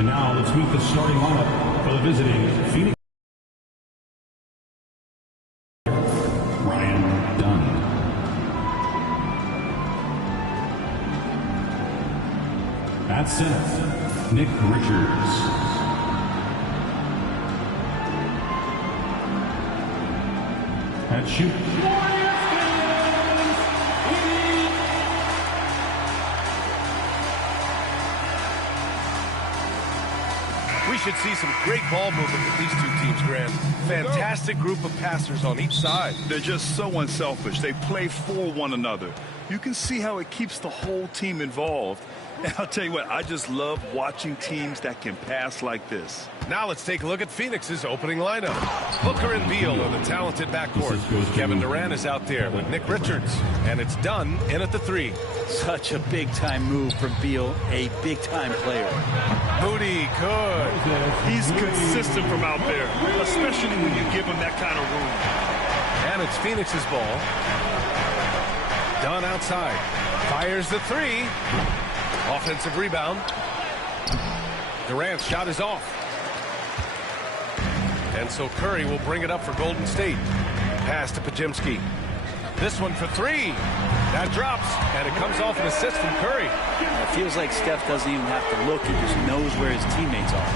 And now let's meet the starting lineup for the visiting Phoenix. Ryan Dunn. At center, Nick Richards. At shoot, we should see some great ball movement with these two teams, Grant. Fantastic group of passers on each side. They're just so unselfish. They play for one another. You can see how it keeps the whole team involved. And I'll tell you what, I just love watching teams that can pass like this. Now let's take a look at Phoenix's opening lineup. Booker and Beal are the talented backcourt. Kevin Durant is out there with Nick Richards. And it's Dunn in at the 3. Such a big-time move from Beal, a big-time player. Moody, good. He's consistent from out there, especially when you give him that kind of room. And it's Phoenix's ball. Dunn outside. Fires the 3. Offensive rebound. Durant's shot is off. And so Curry will bring it up for Golden State. Pass to Pajemski. This one for 3. That drops, and it comes off an assist from Curry. It feels like Steph doesn't even have to look. He just knows where his teammates are.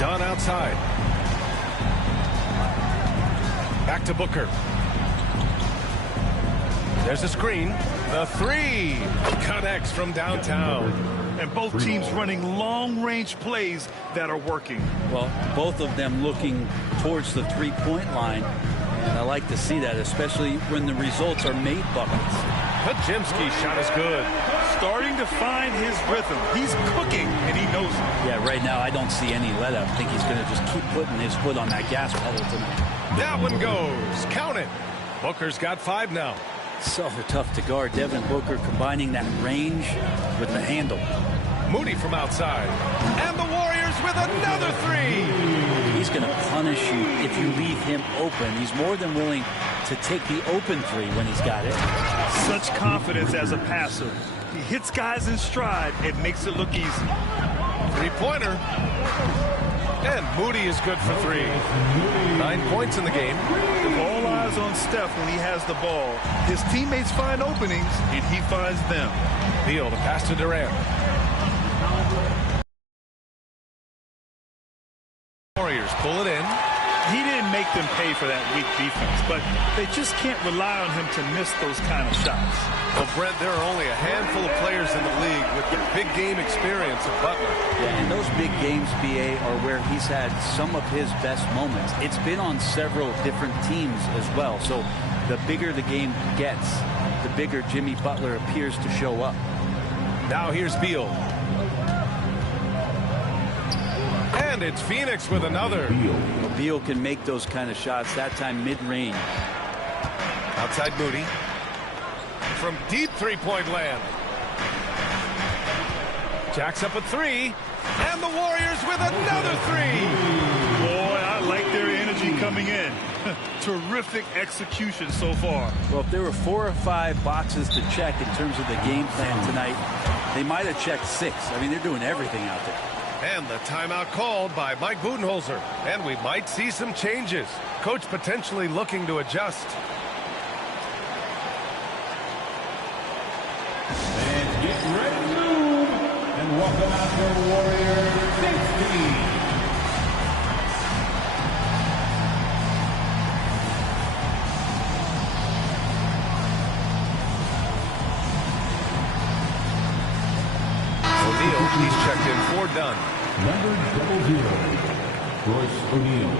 Dunn outside. Back to Booker. There's a screen. The 3 connects from downtown. And both teams running long-range plays that are working. Well, both of them looking towards the three-point line. And I like to see that, especially when the results are made buckets. Pajemski's shot is good. Starting to find his rhythm. He's cooking, and he knows it. Yeah, right now I don't see any let-up. I think he's going to just keep putting his foot on that gas pedal tonight. That one goes. Count it. Booker's got 5 now. So tough to guard. Devin Booker combining that range with the handle. Moody from outside. And the Warriors with another 3. He's going to punish you if you leave him open. He's more than willing to take the open 3 when he's got it. Such confidence as a passer. He hits guys in stride. It makes it look easy. 3-pointer. And Moody is good for 3. 9 points in the game. With all eyes on Steph when he has the ball, his teammates find openings, and he finds them. Beal to pass to Durant. Warriors pull it in. He didn't make them pay for that weak defense, but they just can't rely on him to miss those kind of shots. Well, Brent, there are only a handful of players in the league with the big game experience of Butler. Yeah, and those big games, BA, are where he's had some of his best moments. It's been on several different teams as well, so the bigger the game gets, the bigger Jimmy Butler appears to show up. Now here's Beal. And it's Phoenix with another. Beal can make those kind of shots, that time mid-range. Outside Moody. From deep three-point land. Jacks up a 3. And the Warriors with another 3. Boy, I like their energy coming in. Terrific execution so far. Well, if there were 4 or 5 boxes to check in terms of the game plan tonight, they might have checked 6. I mean, they're doing everything out there. And the timeout called by Mike Budenholzer. And we might see some changes. Coach potentially looking to adjust. And get ready to move. And welcome out to Warrior 15. He's checked in for Dunn. Number 00, Royce O'Neal.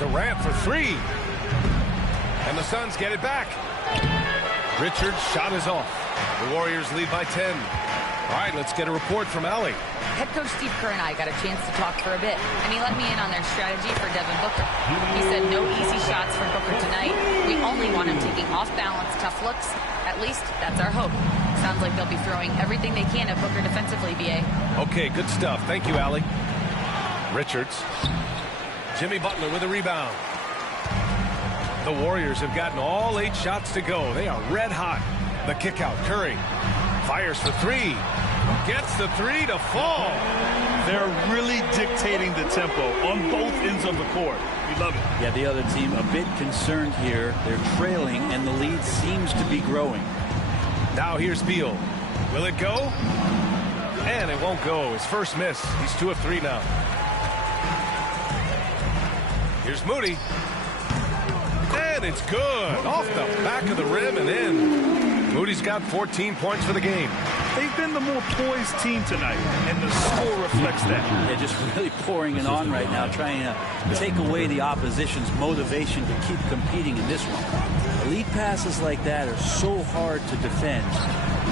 Durant for 3. And the Suns get it back. Richards' shot is off. The Warriors lead by 10. All right, let's get a report from Allie. Head coach Steve Kerr and I got a chance to talk for a bit, and he let me in on their strategy for Devin Booker. He said no easy shots for Booker tonight. We only want him taking off-balance, tough looks. At least, that's our hope. Sounds like they'll be throwing everything they can at Booker defensively, BA. Okay, good stuff. Thank you, Allie. Richards. Jimmy Butler with a rebound. The Warriors have gotten all 8 shots to go. They are red hot. The kick out. Curry fires for 3. Gets the 3 to fall. They're really dictating the tempo on both ends of the court. We love it. Yeah, the other team a bit concerned here. They're trailing, and the lead seems to be growing. Now here's Beal. Will it go? And it won't go. His first miss. He's 2 of 3 now. Here's Moody. And it's good. Off the back of the rim and in. Moody's got 14 points for the game. They've been the more poised team tonight, and the score reflects that. They're just really pouring it on right now, trying to take away the opposition's motivation to keep competing in this one. Lead passes like that are so hard to defend.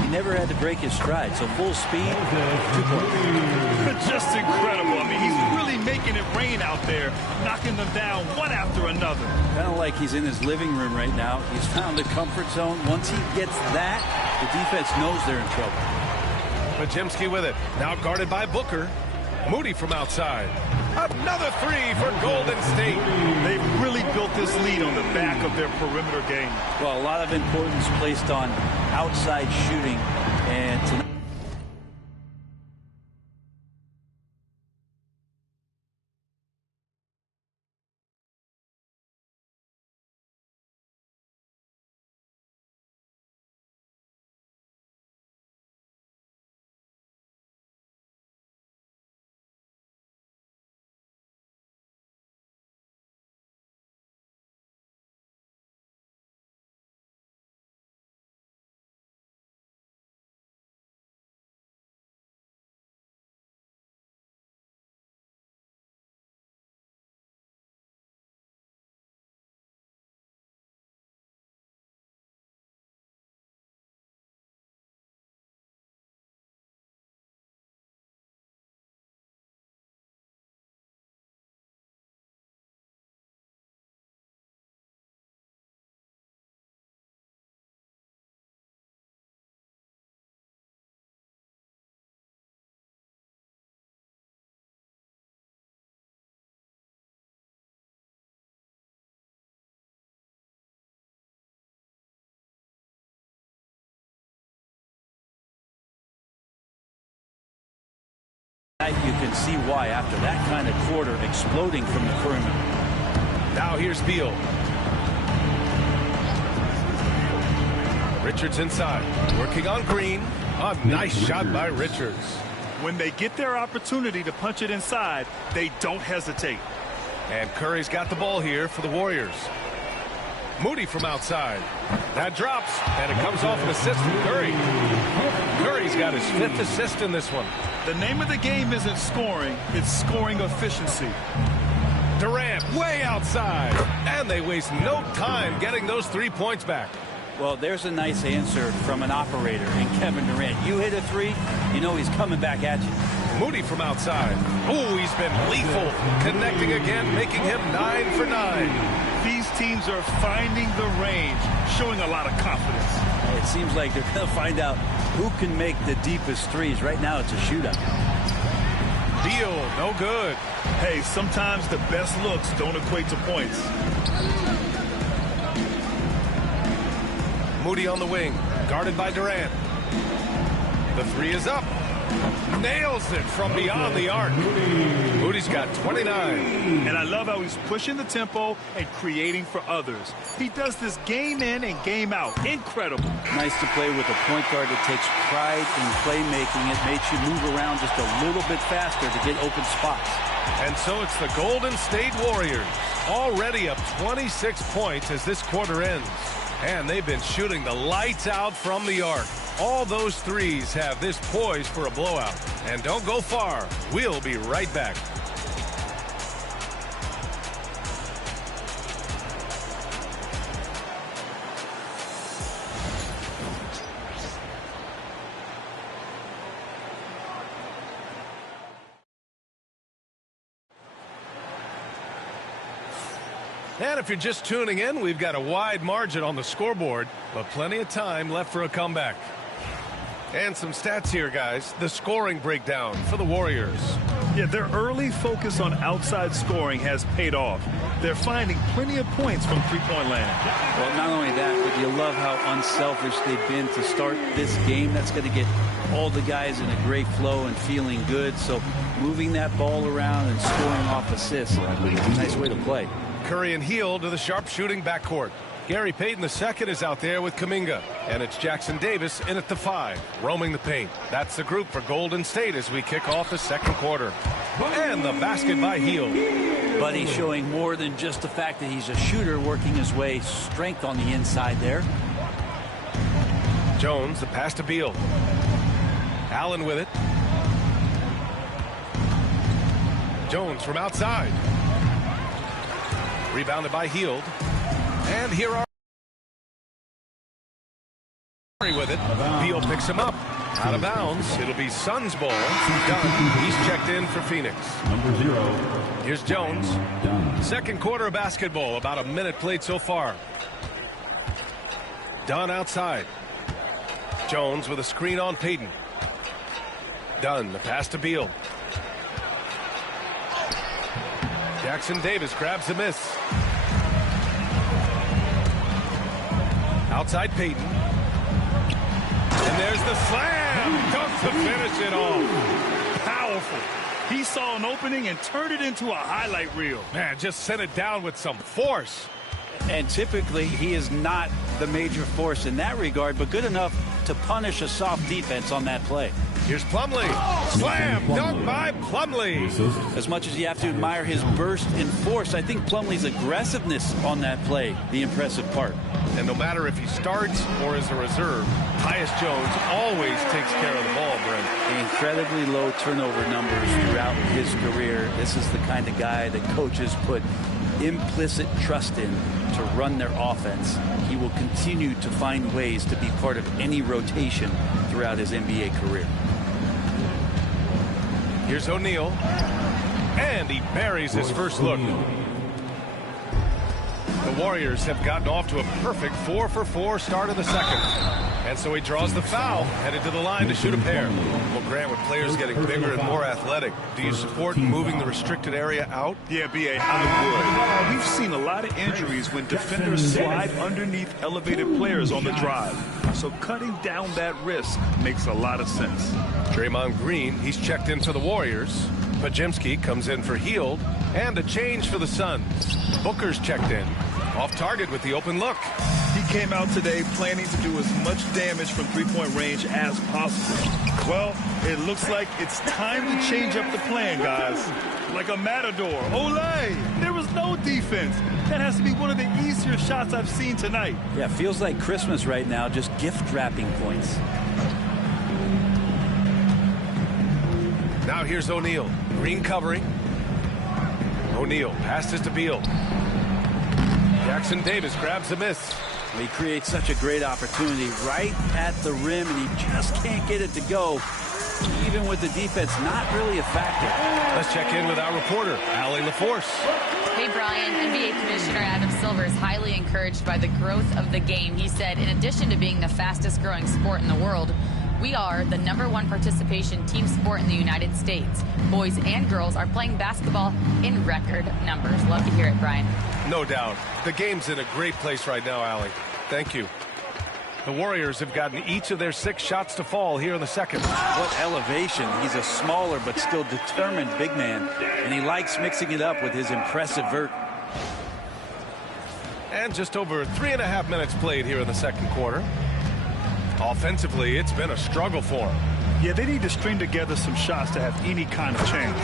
He never had to break his stride, so full speed, 2 points. Just incredible. I mean, he's really making it rain out there, knocking them down one after another. Kind of like he's in his living room right now. He's found the comfort zone. Once he gets that, the defense knows they're in trouble. Pajemski with it. Now guarded by Booker. Moody from outside. Another 3 for Golden State. They've really built this lead on the back of their perimeter game. Well, a lot of importance placed on outside shooting, and tonight you can see why after that kind of quarter exploding from the perimeter. Now here's Beal. Richards inside. Working on Green. A nice shot by Richards. When they get their opportunity to punch it inside, they don't hesitate. And Curry's got the ball here for the Warriors. Moody from outside. That drops, and it comes off an assist from Curry. Curry's got his 5th assist in this one. The name of the game isn't scoring, it's scoring efficiency. Durant way outside, and they waste no time getting those 3 points back. Well, there's a nice answer from an operator in Kevin Durant. You hit a 3, you know he's coming back at you. Moody from outside. Oh, he's been lethal. Connecting again, making him 9 for 9. These teams are finding the range, showing a lot of confidence. It seems like they're going to find out who can make the deepest threes. Right now, it's a shootout. Beal, no good. Hey, sometimes the best looks don't equate to points. Moody on the wing, guarded by Durant. The 3 is up. Nails it from beyond the arc. Moody's got 29. And I love how he's pushing the tempo and creating for others. He does this game in and game out. Incredible. Nice to play with a point guard that takes pride in playmaking. It makes you move around just a little bit faster to get open spots. And so it's the Golden State Warriors, already up 26 points as this quarter ends. And they've been shooting the lights out from the arc. All those 3s have this poised for a blowout. And don't go far. We'll be right back. And if you're just tuning in, we've got a wide margin on the scoreboard, but plenty of time left for a comeback. And some stats here, guys. The scoring breakdown for the Warriors. Yeah, their early focus on outside scoring has paid off. They're finding plenty of points from three-point land. Well, not only that, but you love how unselfish they've been to start this game. That's going to get all the guys in a great flow and feeling good. So moving that ball around and scoring off assists, nice way to play. Curry and Hield to the sharpshooting backcourt. Gary Payton II is out there with Kuminga. And it's Jackson Davis in at the 5, roaming the paint. That's the group for Golden State as we kick off the second quarter. And the basket by Hield. Buddy showing more than just the fact that he's a shooter, working his way strength on the inside there. Jones, the pass to Beal. Allen with it. Jones from outside. Rebounded by Hield. And here are with it. Beal picks him up. Out of bounds. It'll be Suns ball. Dunn. He's checked in for Phoenix. Number 0. Here's Jones. Second quarter of basketball. About a minute played so far. Dunn outside. Jones with a screen on Payton. Dunn. The pass to Beal. Jackson Davis grabs the miss. Outside Payton. And there's the slam. Dunk to finish it off. Powerful. He saw an opening and turned it into a highlight reel. Man, just sent it down with some force. And typically he is not the major force in that regard, but good enough to punish a soft defense on that play. Here's Plumlee. Slam dunk by Plumlee. As much as you have to admire his burst and force, I think Plumlee's aggressiveness on that play, the impressive part. And no matter if he starts or is a reserve, Tyus Jones always takes care of the ball, Brent. Incredibly low turnover numbers throughout his career. This is the kind of guy that coaches put implicit trust in to run their offense. He will continue to find ways to be part of any rotation throughout his NBA career. Here's O'Neal. And he buries his first look. The Warriors have gotten off to a perfect 4-for-4 start in the second. And so he draws the foul, headed to the line to shoot a pair. Well, Grant, with players getting bigger and more athletic, do you support moving the restricted area out? Yeah, B.A., I would. We've seen a lot of injuries when defenders slide underneath elevated players on the drive. So cutting down that risk makes a lot of sense. Draymond Green, he's checked in for the Warriors. Pajemski comes in for Hield. And a change for the Suns. Booker's checked in. Off target with the open look. He came out today planning to do as much damage from three-point range as possible. Well, it looks like it's time to change up the plan, guys. Like a matador. Olay! There was no defense. That has to be one of the easier shots I've seen tonight. Yeah, feels like Christmas right now, just gift wrapping points. Now here's O'Neal. Green covering. O'Neal passes to Beal. Jackson Davis grabs the miss. He creates such a great opportunity right at the rim, and he just can't get it to go, even with the defense not really a factor. Let's check in with our reporter, Allie LaForce. Hey, Brian. NBA Commissioner Adam Silver is highly encouraged by the growth of the game. He said, in addition to being the fastest growing sport in the world, we are the #1 participation team sport in the United States. Boys and girls are playing basketball in record numbers. Love to hear it, Brian. No doubt. The game's in a great place right now, Allie. Thank you. The Warriors have gotten each of their 6 shots to fall here in the second. What elevation. He's a smaller but still determined big man, and he likes mixing it up with his impressive vert. And just over 3.5 minutes played here in the second quarter. Offensively, it's been a struggle for him. Yeah, they need to string together some shots to have any kind of chance.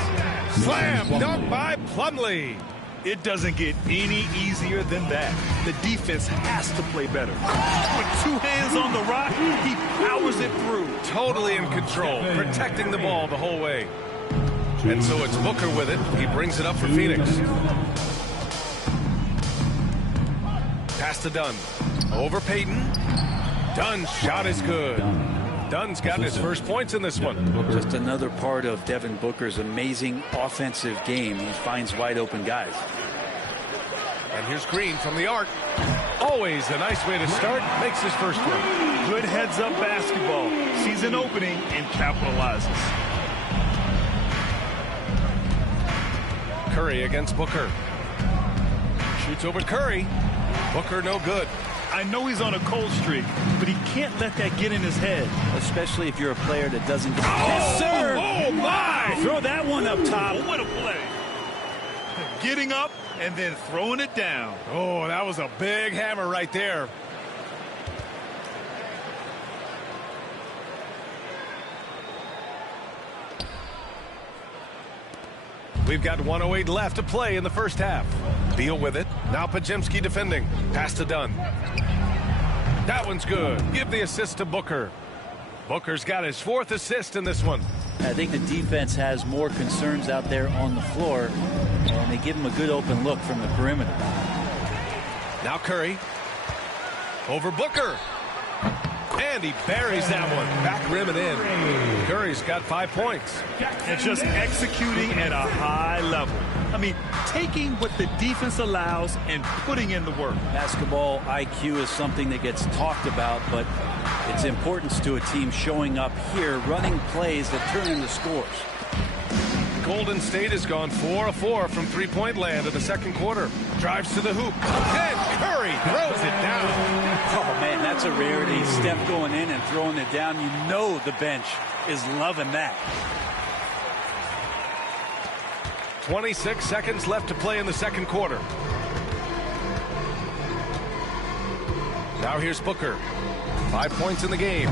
Slam dunk by Plumlee. It doesn't get any easier than that. The defense has to play better. With 2 hands on the rock, he powers it through. Totally in control, protecting the ball the whole way. And so it's Booker with it. He brings it up for Phoenix. Pass to Dunn. Over Payton. Dunn's shot is good. Dunn's gotten his first points in this one. Just another part of Devin Booker's amazing offensive game. He finds wide open guys. And here's Green from the arc. Always a nice way to start. Makes his first one. Good heads-up basketball. Sees an opening and capitalizes. Curry against Booker. Shoots over Curry. Booker no good. I know he's on a cold streak, but he can't let that get in his head. Especially if you're a player that doesn't get... Yes, sir! Oh, my! Throw that one up top. What a play. Getting up and then throwing it down. Oh, that was a big hammer right there. We've got 1:08 left to play in the first half. Beal with it. Now Pajemski defending. Pass to Dunn. That one's good. Give the assist to Booker. Booker's got his 4th assist in this one. I think the defense has more concerns out there on the floor, and they give him a good open look from the perimeter. Now Curry. Over Booker. And he buries that one. Back rim and in. Curry's got 5 points. And just executing at a high level. I mean, taking what the defense allows and putting in the work. Basketball IQ is something that gets talked about, but its importance to a team showing up here, running plays that turn into scores. Golden State has gone 4 of 4 from three-point land in the second quarter. Drives to the hoop. And Curry throws it down. Oh, man, that's a rarity. Steph going in and throwing it down. You know the bench is loving that. 26 seconds left to play in the second quarter. Now here's Booker. 5 points in the game.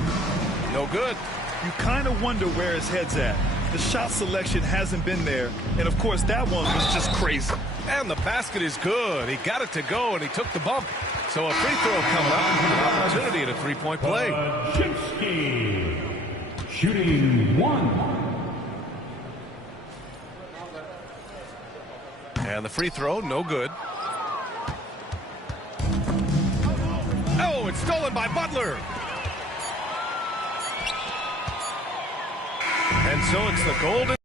No good. You kind of wonder where his head's at. The shot selection hasn't been there. And, of course, that one was just crazy. And the basket is good. He got it to go, and he took the bump. So a free throw coming up. An opportunity at a three-point play. Pajemski, shooting 1. And the free throw, no good. Oh, it's stolen by Butler. And so it's the Golden.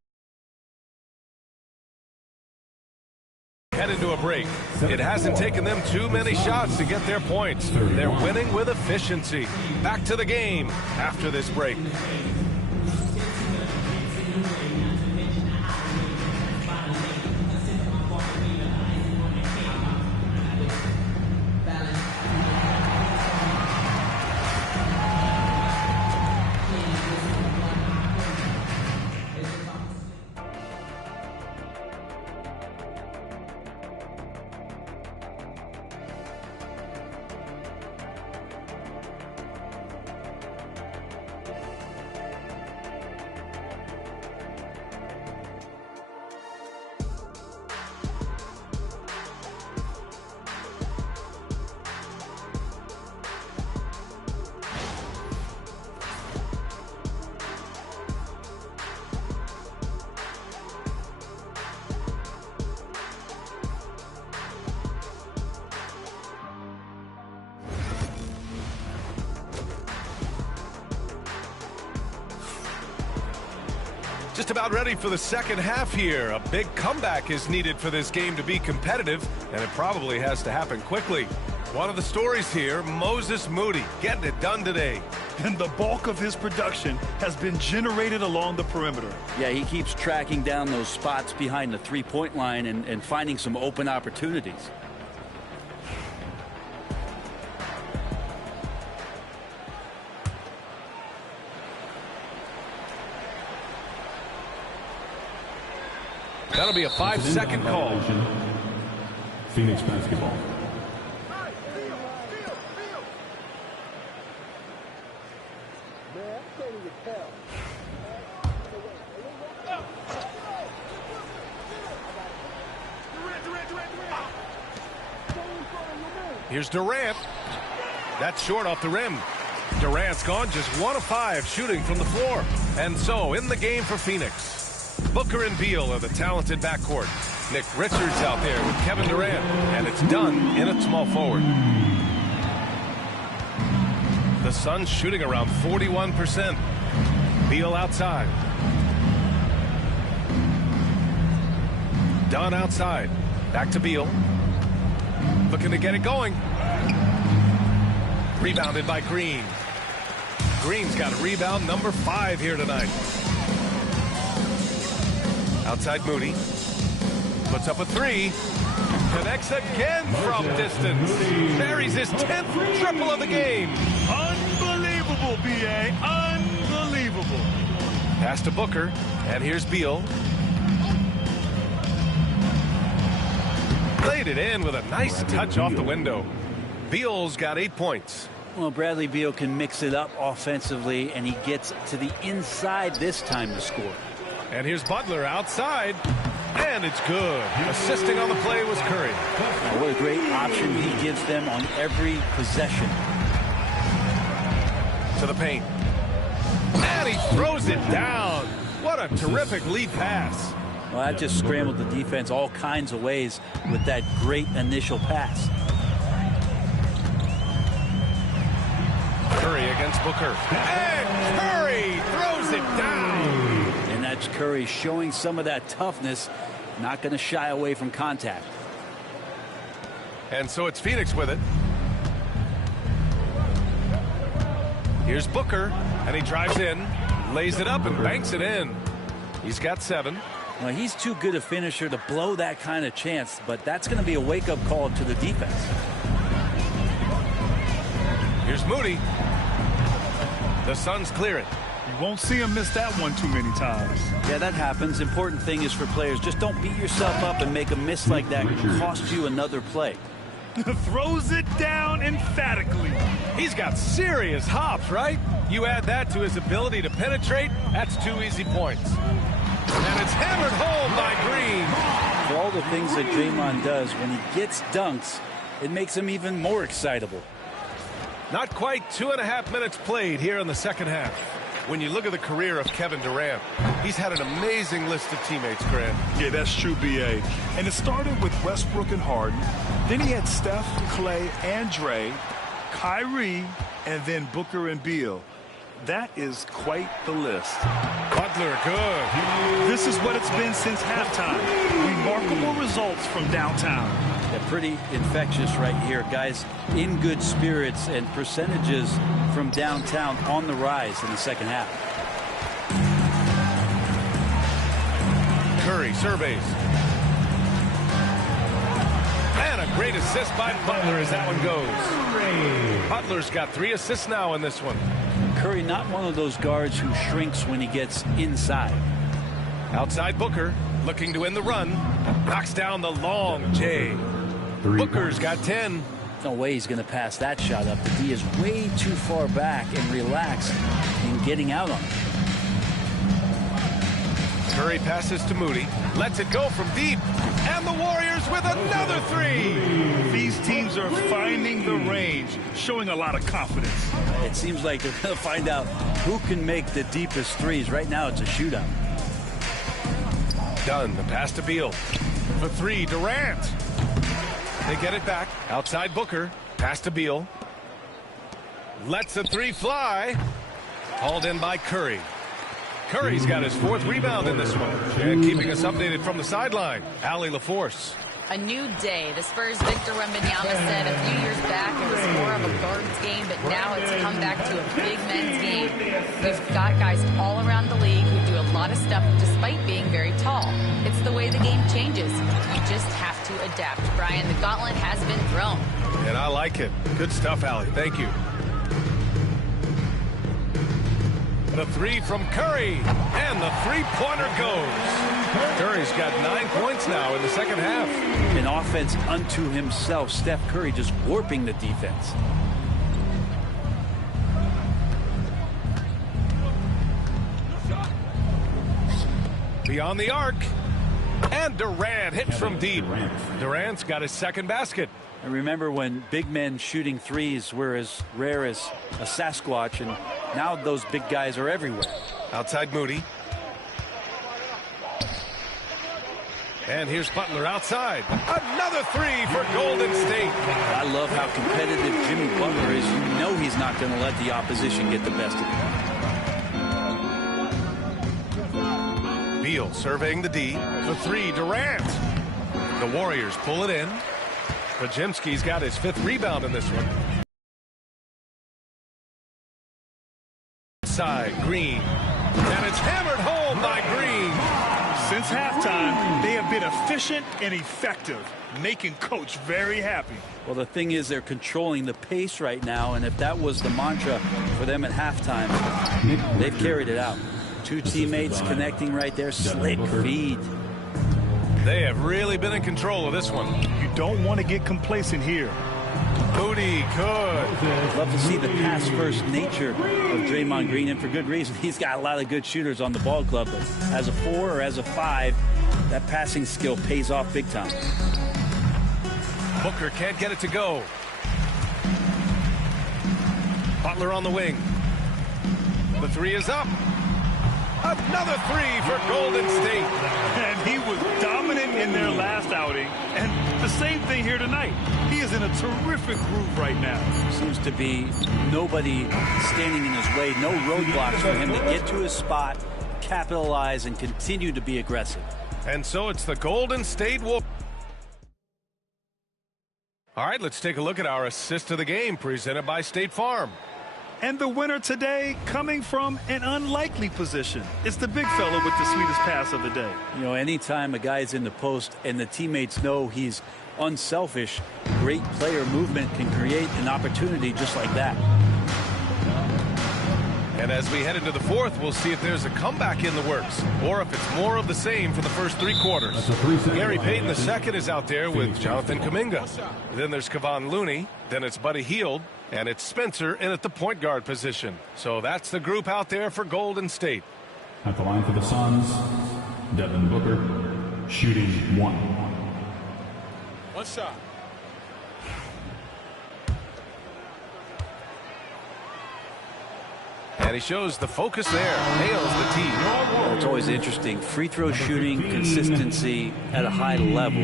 Head into a break. It hasn't taken them too many shots to get their points. They're winning with efficiency. Back to the game after this break. Just about ready for the second half here. A big comeback is needed for this game to be competitive, and it probably has to happen quickly. One of the stories here, Moses Moody, getting it done today. And the bulk of his production has been generated along the perimeter. Yeah, he keeps tracking down those spots behind the three-point line and finding some open opportunities. That'll be a 5-second call. Phoenix basketball. Here's Durant. That's short off the rim. Durant's gone just 1 of 5 shooting from the floor. And so in the game for Phoenix, Booker and Beal are the talented backcourt. Nick Richards out there with Kevin Durant, and it's done in a small forward. The Suns shooting around 41%. Beal outside. Dunn outside. Back to Beal. Looking to get it going. Rebounded by Green. Green's got a rebound number 5 here tonight. Outside Moody. Puts up a three. Connects again from distance. Buries his 10th triple of the game. Unbelievable, B.A. Unbelievable. Pass to Booker. And here's Beal. Laid it in with a nice touch off the window. Beal's got 8 points. Well, Bradley Beal can mix it up offensively, and he gets to the inside this time to score. And here's Butler outside. And it's good. Assisting on the play was Curry. Now, what a great option he gives them on every possession. To the paint. And he throws it down. What a terrific lead pass. Well, that just scrambled the defense all kinds of ways with that great initial pass. Curry against Booker. And Curry throws it down. And that's Curry showing some of that toughness, not going to shy away from contact. And so it's Phoenix with it. Here's Booker, and he drives in, lays it up, and banks it in. He's got 7. Well, he's too good a finisher to blow that kind of chance, but that's going to be a wake-up call to the defense. Here's Moody. The Suns clear it. You won't see him miss that one too many times. Yeah, that happens. Important thing is for players, just don't beat yourself up and make a miss like that cost you another play. Throws it down emphatically. He's got serious hops, right? You add that to his ability to penetrate, that's 2 easy points. And it's hammered home by Green. For all the things that Draymond does, when he gets dunks, it makes him even more excitable. Not quite 2.5 minutes played here in the second half. When you look at the career of Kevin Durant, he's had an amazing list of teammates, Grant. Yeah, that's true, B.A. And it started with Westbrook and Harden. Then he had Steph, Clay, and Dre, Kyrie, and then Booker and Beal. That is quite the list. Butler, good. This is what it's been since halftime. Remarkable results from downtown. Yeah, pretty infectious right here, guys. In good spirits, and percentages from downtown on the rise in the second half. Curry surveys. And a great assist by Butler as that one goes. Butler's got 3 assists now in this one. Curry not one of those guards who shrinks when he gets inside. Outside Booker, looking to win the run. Knocks down the long J. Booker's got 10. No way he's going to pass that shot up. The D is way too far back and relaxed in getting out on it. Curry passes to Moody. Lets it go from deep. And the Warriors with another 3. These teams are finding the range, showing a lot of confidence. It seems like they're going to find out who can make the deepest threes. Right now, it's a shootout. Done. The pass to Beal. For 3, Durant. They get it back. Outside Booker. Pass to Beal. Lets a 3 fly. Hauled in by Curry. Curry's got his 4th rebound in this one. And keeping us updated from the sideline, Allie LaForce. A new day. The Spurs' Victor Wembanyama said a few years back it was more of a guards game, but now it's come back to a big men's game. We've got guys all around the league who do a lot of stuff despite being very tall. It's the way the game changes. You just have to adapt. Brian, the gauntlet has been thrown. And I like it. Good stuff, Allie. Thank you. The 3 from Curry, and the 3-pointer goes. Curry's got 9 points now in the second half. An offense unto himself. Steph Curry just warping the defense. Beyond the arc, and Durant hits from deep. Durant's got his 2nd basket. I remember when big men shooting threes were as rare as a Sasquatch, and now those big guys are everywhere. Outside Moody. And here's Butler outside. Another 3 for Golden State. I love how competitive Jimmy Butler is. You know he's not going to let the opposition get the best of him. Beal surveying the D. The 3, Durant. The Warriors pull it in. Podziemski's got his 5th rebound in this one. Green, and it's hammered home by Green. Since halftime, they have been efficient and effective, making Coach very happy. Well, the thing is, they're controlling the pace right now, and if that was the mantra for them at halftime, they've carried it out. Two teammates connecting right there, slick feed. They have really been in control of this one. You don't want to get complacent here. Booty good. Love to see the pass-first nature of Draymond Green, and for good reason. He's got a lot of good shooters on the ball club, but as a 4 or as a 5, that passing skill pays off big time. Booker can't get it to go. Butler on the wing. The three is up. Another three for Golden State. And he was dominant in their last outing. And the same thing here tonight. He is in a terrific groove right now. Seems to be nobody standing in his way. No roadblocks for him to get to his spot, capitalize, and continue to be aggressive. And so it's the Golden State Warriors. All right, let's take a look at our assist of the game presented by State Farm. And the winner today coming from an unlikely position. It's the big fella with the sweetest pass of the day. You know, anytime a guy's in the post and the teammates know he's unselfish, great player movement can create an opportunity just like that. And as we head into the fourth, we'll see if there's a comeback in the works or if it's more of the same for the first 3 quarters. Gary Payton II is out there with Jonathan Kuminga. Then there's Kevon Looney. Then it's Buddy Hield. And it's Spencer in at the point guard position. So that's the group out there for Golden State. At the line for the Suns, Devin Booker, shooting 1. One shot. And he shows the focus there. Nails the tee. Well, it's always interesting. Free throw shooting, consistency at a high level.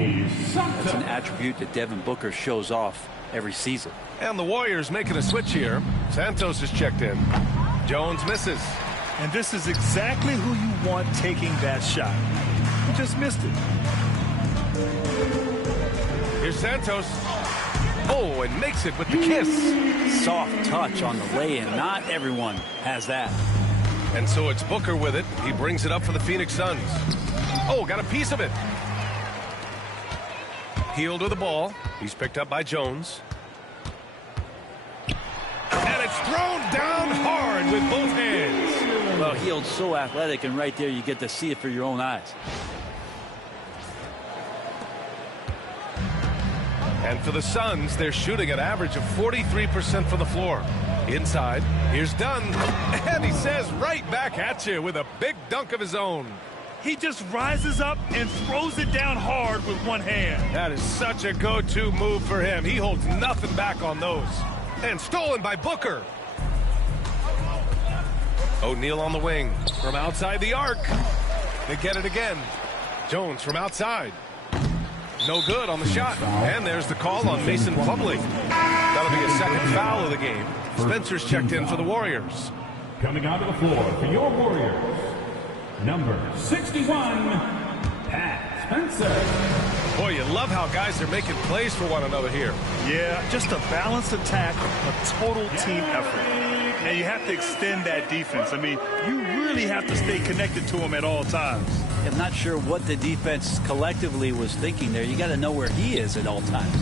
That's an attribute that Devin Booker shows off every season. And the Warriors making a switch here. Santos is checked in. Jones misses. And this is exactly who you want taking that shot. He just missed it. Here's Santos. Oh, and makes it with the kiss. Soft touch on the lay-in. Not everyone has that. And so it's Booker with it. He brings it up for the Phoenix Suns. Oh, got a piece of it. Hield with the ball. He's picked up by Jones. And it's thrown down hard with both hands. Well, Hield's so athletic, and right there you get to see it for your own eyes. And for the Suns, they're shooting an average of 43% from the floor. Inside, here's Dunn. And he says right back at you with a big dunk of his own. He just rises up and throws it down hard with one hand. That is such a go-to move for him. He holds nothing back on those. And stolen by Booker. O'Neal on the wing from outside the arc. They get it again. Jones from outside. No good on the shot. And there's the call on Mason Plumlee. That'll be a second foul of the game. Spencer's checked in for the Warriors. Coming onto the floor for your Warriors, number 61, Pat Spencer. Boy, you love how guys are making plays for one another here. Yeah, just a balanced attack, a total team effort. And you have to extend that defense. I mean, you really have to stay connected to him at all times. I'm not sure what the defense collectively was thinking there. You got to know where he is at all times.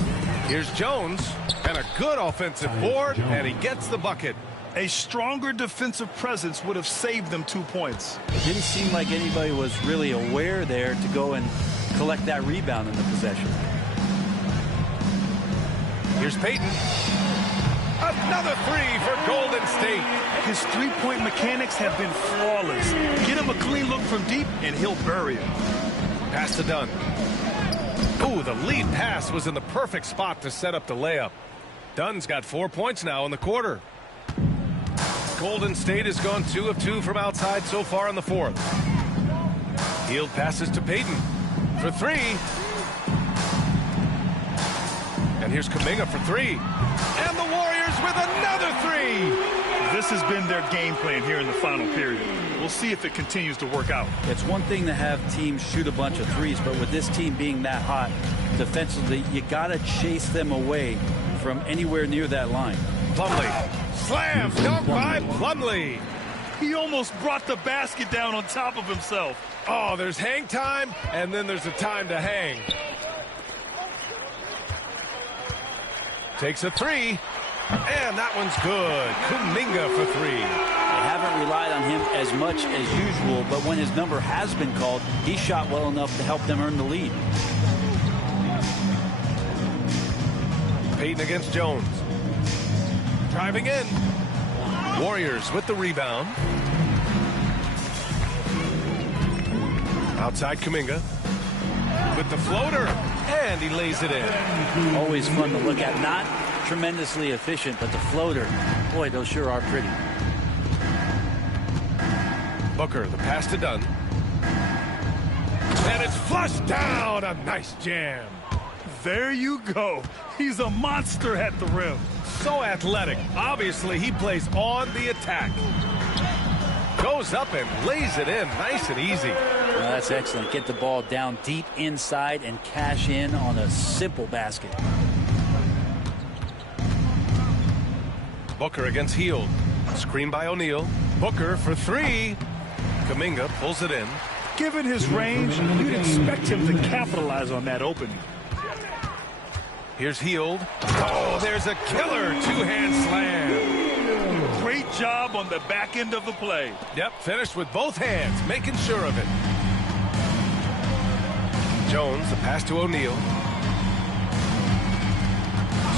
Here's Jones, and a good offensive board, and he gets the bucket. A stronger defensive presence would have saved them 2 points. It didn't seem like anybody was really aware there to go and collect that rebound in the possession. Here's Payton. Another three for Golden State. His three-point mechanics have been flawless. Get him a clean look from deep, and he'll bury it. Pass to Dunn. Ooh, the lead pass was in the perfect spot to set up the layup. Dunn's got 4 points now in the quarter. Golden State has gone 2 of 2 from outside so far in the fourth. Hield passes to Payton for 3. And here's Kuminga for 3. And the Warriors with another 3. This has been their game plan here in the final period. We'll see if it continues to work out. It's one thing to have teams shoot a bunch of threes, but with this team being that hot defensively, you got to chase them away from anywhere near that line. Plumlee. Slam dunk by Plumlee. He almost brought the basket down on top of himself. Oh, there's hang time, and then there's a time to hang. Takes a three, and that one's good. Kuminga for three. They haven't relied on him as much as usual, but when his number has been called, he shot well enough to help them earn the lead. Payton against Jones. Driving in. Warriors with the rebound. Outside Kuminga with the floater, and he lays it in. Always fun to look at. Not tremendously efficient, but the floater, boy, those sure are pretty. Booker, the pass to Dunn. And it's flushed down. A nice jam. There you go. He's a monster at the rim. So athletic. Obviously, he plays on the attack. Goes up and lays it in. Nice and easy. Well, that's excellent. Get the ball down deep inside and cash in on a simple basket. Booker against Hield. Screen by O'Neal. Booker for three. Kuminga pulls it in. Given his range, you'd expect him to capitalize on that opening. Here's Hield. Oh, there's a killer two-hand slam. Great job on the back end of the play. Yep, finished with both hands, making sure of it. Jones, the pass to O'Neal.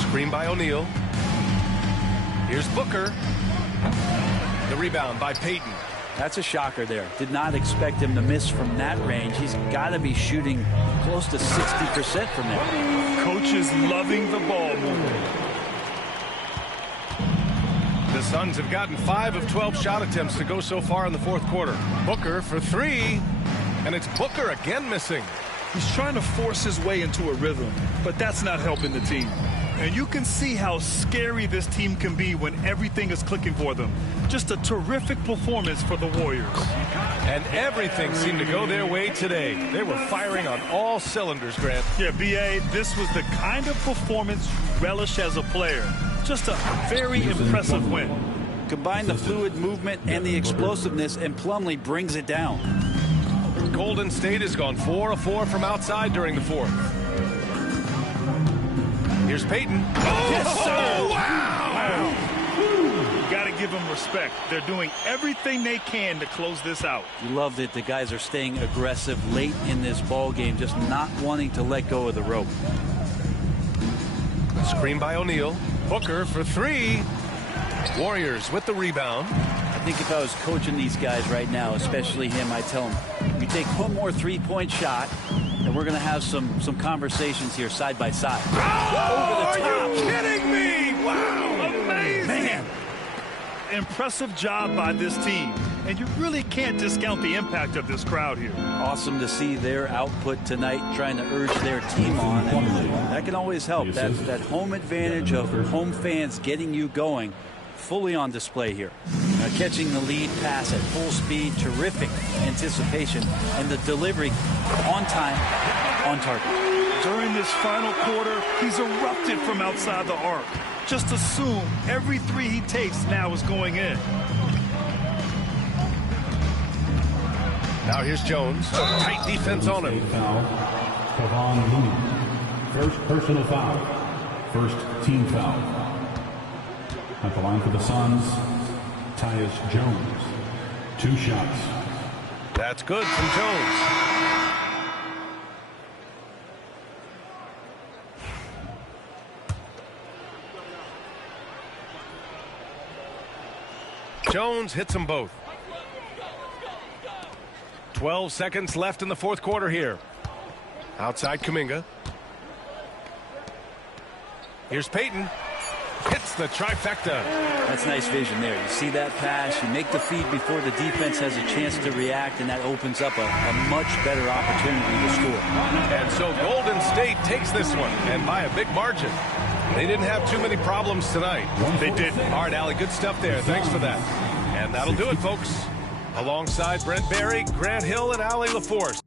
Screen by O'Neal. Here's Booker. The rebound by Payton. That's a shocker there. Did not expect him to miss from that range. He's got to be shooting close to 60% from there. Coach is loving the ball movement. The Suns have gotten 5 of 12 shot attempts to go so far in the fourth quarter. Booker for three, and it's Booker again missing. He's trying to force his way into a rhythm, but that's not helping the team. And you can see how scary this team can be when everything is clicking for them. Just a terrific performance for the Warriors. And everything seemed to go their way today. They were firing on all cylinders, Grant. Yeah, B.A., this was the kind of performance you relish as a player. Just a very impressive win. Combine the fluid movement and the explosiveness, and Plumlee brings it down. Golden State has gone 4 of 4 from outside during the fourth. Here's Payton. Oh, yes, sir. Wow. Got to give them respect. They're doing everything they can to close this out. You love that the guys are staying aggressive late in this ball game, just not wanting to let go of the rope. Screen by O'Neal. Booker for three. Warriors with the rebound. I think if I was coaching these guys right now, especially him, I'd tell him, you take one more three-point shot, and we're going to have some conversations here side by side. Oh, over the top. Are you kidding me? Wow. Amazing. Man. Impressive job by this team. And you really can't discount the impact of this crowd here. Awesome to see their output tonight, trying to urge their team on. And that can always help. That home advantage of home fans getting you going, fully on display here. Catching the lead pass at full speed, terrific anticipation, and the delivery on time, on target. During this final quarter, he's erupted from outside the arc. Just assume every three he takes now is going in. Now here's Jones. Tight defense on him. Foul. Kevon Looney. First personal foul. First team foul. At the line for the Suns, Tyus Jones. 2 shots. That's good from Jones. Jones hits them both. 12 seconds left in the fourth quarter here. Outside Kuminga. Here's Payton. Hits the trifecta. That's nice vision there. You see that pass, you make the feed before the defense has a chance to react, and that opens up a much better opportunity to score. And so Golden State takes this one, and by a big margin. They didn't have too many problems tonight. They didn't. All right, Allie, good stuff there. Thanks for that. And that'll do it, folks. Alongside Brent Barry, Grant Hill, and Allie LaForce.